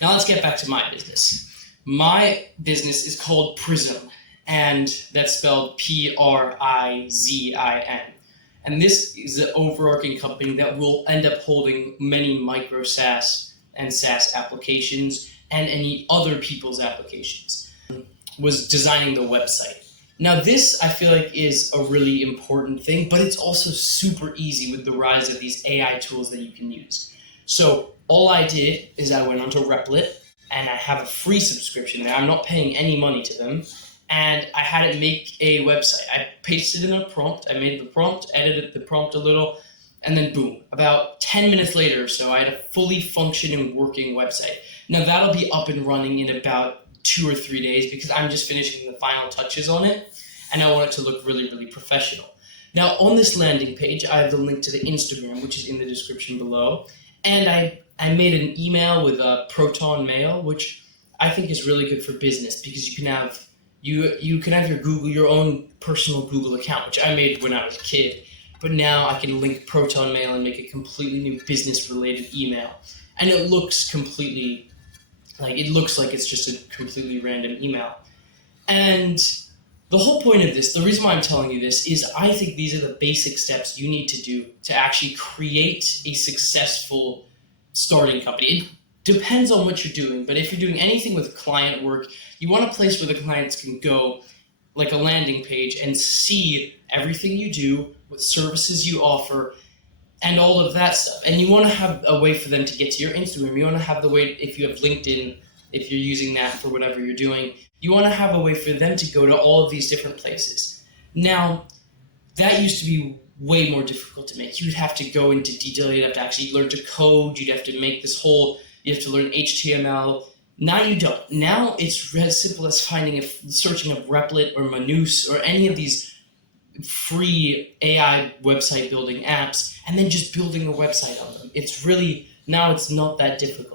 Now let's get back to my business. My business is called Prism, and that's spelled Prizin. And this is the overarching company that will end up holding many micro SaaS and SaaS applications and any other people's applications. Was designing the website. Now this, I feel like, is a really important thing, but it's also super easy with the rise of these AI tools that you can use. So all I did is I went onto Replit, and I have a free subscription there. I'm not paying any money to them. And I had it make a website. I pasted in a prompt, I made the prompt, edited the prompt a little, and then boom, about 10 minutes later or so, I had a fully functioning, working website. Now that'll be up and running in about 2 or 3 days because I'm just finishing the final touches on it, and I want it to look really, really professional. Now on this landing page, I have the link to the Instagram, which is in the description below, and I made an email with a Proton Mail, which I think is really good for business because you can have your own personal Google account, which I made when I was a kid, but now I can link Proton Mail and make a completely new business-related email, and it looks like it's just a completely random email. And the whole point of this, the reason why I'm telling you this, is I think these are the basic steps you need to do to actually create a successful starting company. It depends on what you're doing, but if you're doing anything with client work, you want a place where the clients can go, like a landing page, and see everything you do, what services you offer, and all of that stuff. And you want to have a way for them to get to your Instagram. You want to have the way, if you have LinkedIn, if you're using that for whatever you're doing, you want to have a way for them to go to all of these different places. Now, that used to be way more difficult to make. You'd have to go into detail. You'd have to actually learn to code. You'd have to make you have to learn HTML. Now you don't. Now it's as simple as searching up Replit or MANUS or any of these free AI website building apps, and then just building a website on them. It's not that difficult.